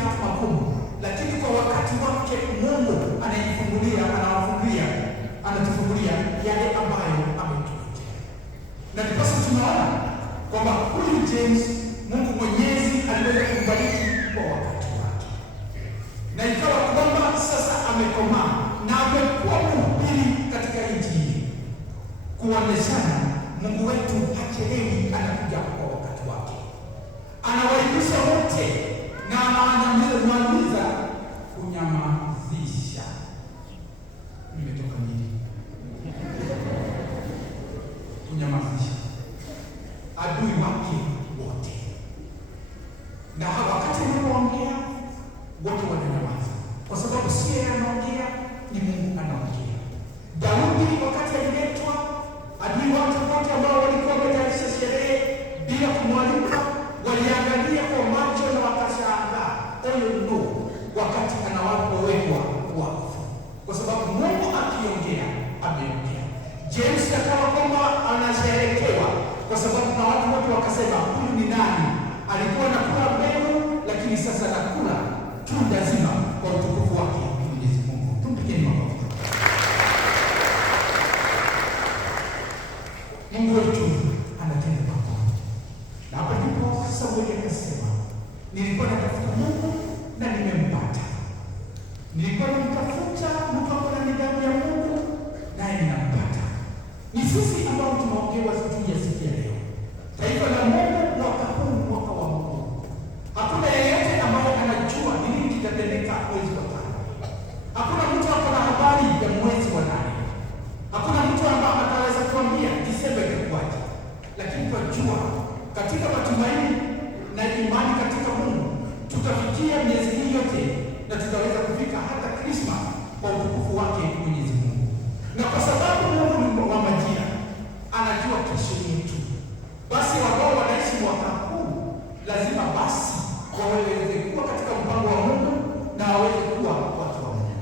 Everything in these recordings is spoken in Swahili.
anapitia magumu, lakini kwa wakati wake Mungu anajifungulia, anatufungulia yale ambayo ametuletea. Na ndipo tunaona kwamba huyu James Mungu Mwenyezi aliweza kumbariki kwa wakati wake, na ikawa kwamba sasa amekomaa na amekuwa mhubiri katika nchi hii, kuoneshana Mungu wetu hachelewi, anakuja kwa wakati wake, anawaibisha wote na anamaliza kunyamazisha. Nimetoka nini? Kunyamazisha adui wake wote, na wakati anapoongea wote wananyamaza, kwa sababu si yeye anaongea, ni Mungu anaongea. Daudi wakati aliletwa, adui wake wote ambao walikuwa wametayarisha sherehe bila kumwalika, waliangalia kwa macho na wakashangaa, no, wakati anawapowekwa wakfu, kwa sababu Mungu akiongea ameongea. James akawa kwamba anasherekewa, kwa sababu na watu wote wakasema, huyu ni nani? Alikuwa anakula mbegu, lakini sasa anakula tunda zima kwa utukufu wake Mwenyezi Mungu. Tumpigeni makofi. Mungu wetu anatenda mambo. Na hapa ndipo Samueli akasema, nilikuwa natafuta Mungu na nimempata. Nilikuwa namtafuta mtu ambaye ana nidhamu ya Mungu, naye ninampata. Ni sisi ambao tunaongewa juu ya siku ya leo. Taifa la Mungu mwaka huu, mwaka wa Mungu. Hakuna yeyote ambaye anajua nini kitatendeka mwezi wa 5. Hakuna mtu ako na habari ya mwezi wa 8. Hakuna mtu ambaye ataweza kuambia Disemba itakuwaje. Lakini tunajua katika matumaini na imani katika Mungu tutafikia miezi hii yote, na tutaweza kufika hata Krismasi kwa utukufu wake Mwenyezi Mungu. Na kwa sababu Mungu ni wa majira, anajua kesho yetu, basi ambao wanaishi mwaka huu lazima basi waweze kuwa katika mpango wa Mungu na waweze kuwa watu wa Mungu.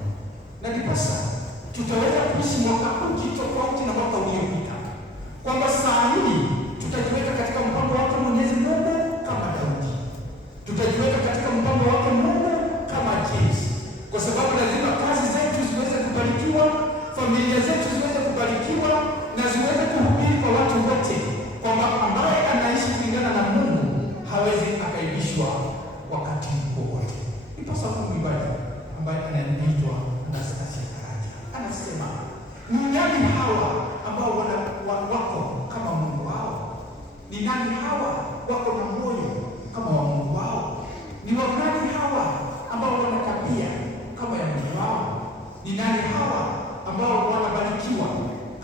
Na ndipasa tutaweza kuishi mwaka huu kitofauti na mwaka uliopita, kwamba saa hii tutajiweka katika mpango wake Mwenyezi Mungu kama Daudi, tutajiweka katika mpango wake Mungu kama James, kwa sababu lazima kazi zetu ziweze kubarikiwa, familia zetu ziweze kubarikiwa, na ziweze kuhubiri kwa watu wote kwamba ambaye anaishi kulingana na Mungu hawezi akaibishwa wakati wowote. Ipo sababu mwimbaji ambaye anaitwa Anastasia Karaji anasema, ni nani hawa ambao wako kama Mungu wao? Ni nani hawa wako na moyo kama wa Mungu wao? Ni wanani hawa ambao wana tabia kama ya Mungu wao? Ni nani hawa ambao wanabarikiwa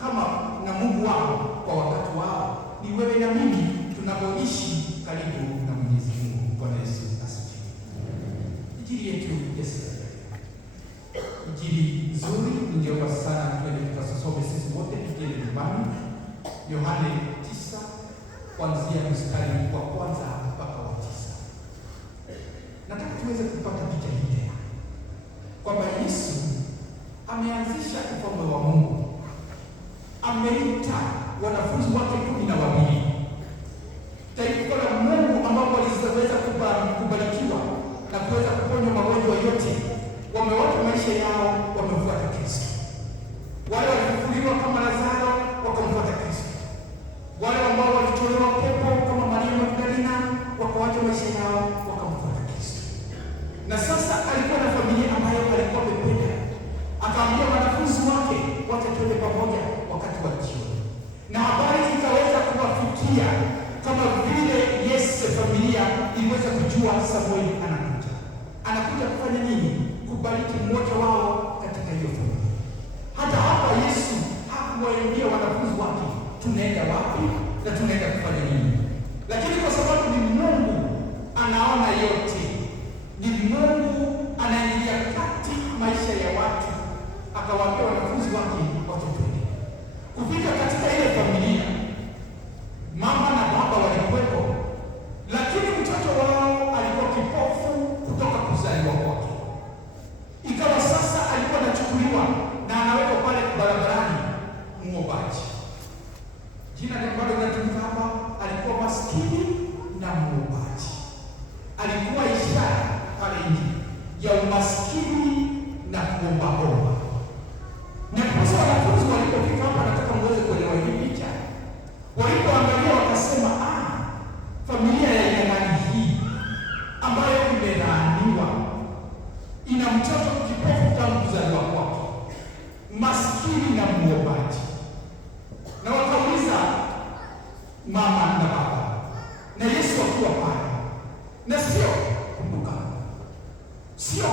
kama na Mungu wao kwa wakati wao? Ni wewe na mimi tunapoishi karibu na Mwenyezi Mungu. Bwana Yesu asifiwe. Injili yetu Yesu. Injili nzuri, ningeomba sana twende tukasome sisi wote tujie nyumbani. Yohane 9 kuanzia mstari wa 1 mpaka wa 9. Nataka tuweze kupata picha hii kwamba Yesu ameanzisha ufalme wa Mungu. Ameita wanafunzi wake 12. Taifa la Mungu ambao waliweza kubarikiwa na kuweza kuponywa magonjwa yote, wamewacha maisha yao, wamefuata Kristo. Wale walifufuliwa kama Lazaro wakamfuata Kristo. Wale ambao walitolewa pepo kama Maria Magdalena wakawacha maisha yao wakamfuata Kristo. Na sasa alikuwa na familia ambayo alikuwa amependa, akaambia wanafunzi wake wacha tuende pamoja wakati wa jioni. Na habari ikaweza kuwafikia kama vile Yesu familia iliweza kujua Samueli anakuja kufanya nini? Kubariki mmoja wao katika hiyo familia. Hata hapa Yesu hakuwaambia wanafunzi wake tunaenda wapi na tunaenda kufanya nini, lakini kwa sababu ni Mungu anaona yote, ni Mungu anaingia kati maisha ya watu, akawaambia wanafunzi wake watotende. Kufika katika ile familia, mama na baba walikuwepo, lakini mtoto wao alikuwa kipofu kutoka kuzaliwa kwake. Ikawa sasa alikuwa anachukuliwa na anawekwa pale barabarani, muombaji. Jina ambalo linatumika hapa, alikuwa maskini na muombaji. Alikuwa ishara pale nje. mama na baba, na Yesu akiwa pale, na sio kumbuka, sio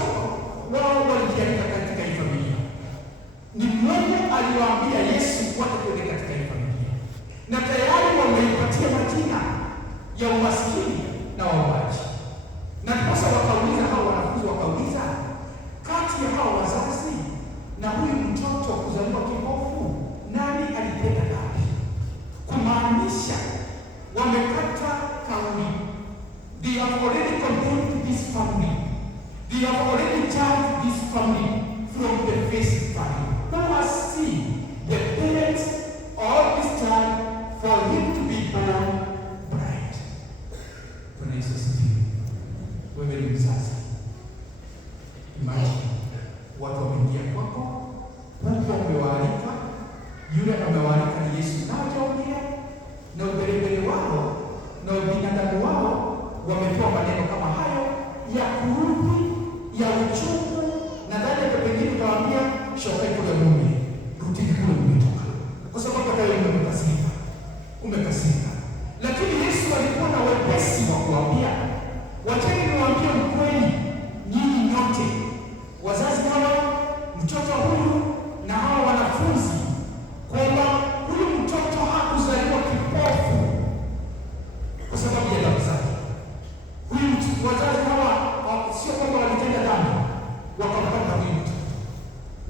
wao walijialika katika hii familia, ni Mungu aliwaambia Yesu waje kwenda katika hii familia, na tayari wameipatia majina ya umaskini na wauaji. Na sasa wakauliza hao wanafunzi, wakauliza kati ya hao wazazi na huyu mtoto kuzaliwa kipofu, nani alipenda dhambi? Kumaanisha wamekata kauli. They have already condemned this family. They have already judged this family from the face value. Who has seen the parents of this child for him to be born bright? Bwana Yesu asifiwe. Wewe ni mzazi. Imagine watu wameingia kwako, huku wamewaalika, yule amewaalika ni Yesu na hajaongea, na ubelebele wao na ubinadamu wao wametoa maneno kama hayo ya kurudi, ya uchungu, na ndani ya pengine utawaambia shoka kule mume, rudini kule umetoka, kwa sababu hata wewe umekasirika. Lakini Yesu alikuwa na wepesi wa kuambia, wacheni niwaambie ukweli nyinyi nyote, wazazi hawa, mtoto huyu na hawa wanafunzi, kwamba huyu mtoto hakuzaliwa kipofu kwa sababu ya dhambi zake. Wazazi hawa sio kwamba walitenda dhambi wakampata huyu mtoto.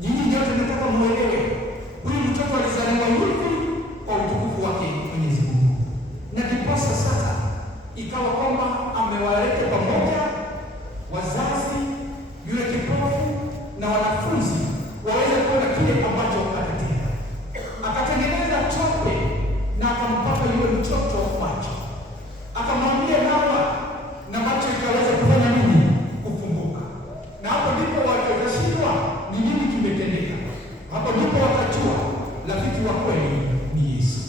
Nyinyi nyote nataka muelewe, huyu mtoto alizaliwa hivi kwa utukufu wake Mwenyezi Mungu, na ndiposa sasa ikawa kwamba amewaleta pamoja wazazi, yule kipofu na wanafunzi waweze kuona kile ambacho atatenda. Akatengeneza tope na akampaka yule mtoto macho, akamwambia nawa, na macho ikaweza kufanya nini? Kufunguka. Na hapo ndipo wakashindwa ni nini kimetendeka. Hapo ndipo wakajua rafiki wa kweli ni Yesu.